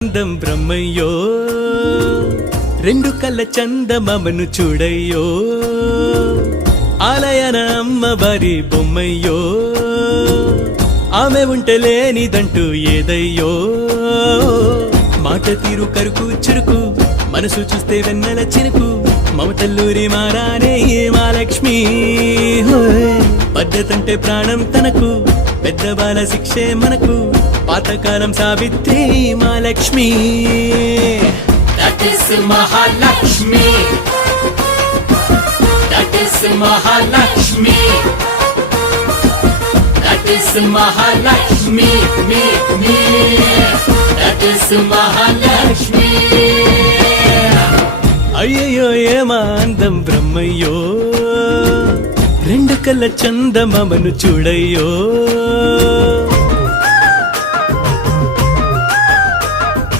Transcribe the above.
అందం బ్రహ్మయ్యో రెండు కళ్ళ చందమామను చూడయ్యో ఆలయన అమ్మవారి బొమ్మయ్యో ఆమె ఉంటే లేనిదంటూ ఏదయ్యో మాట తీరు కరుకు చురుకు మనసు చూస్తే వెన్నెల చినుకు మమతల్లూరి మారానే మహాలక్ష్మి పద్ధతంటే ప్రాణం తనకు పెద్ద బాల శిక్షే మనకు పాతకాలం Savitri Mahalakshmi. That is Mahalakshmi. That is Mahalakshmi. That is Mahalakshmi. Me. That is Mahalakshmi. అయ్యయ్యో ఏమా అందం బ్రహ్మయ్యో రెండు కళ్ళ చందమామను చూడయ్యో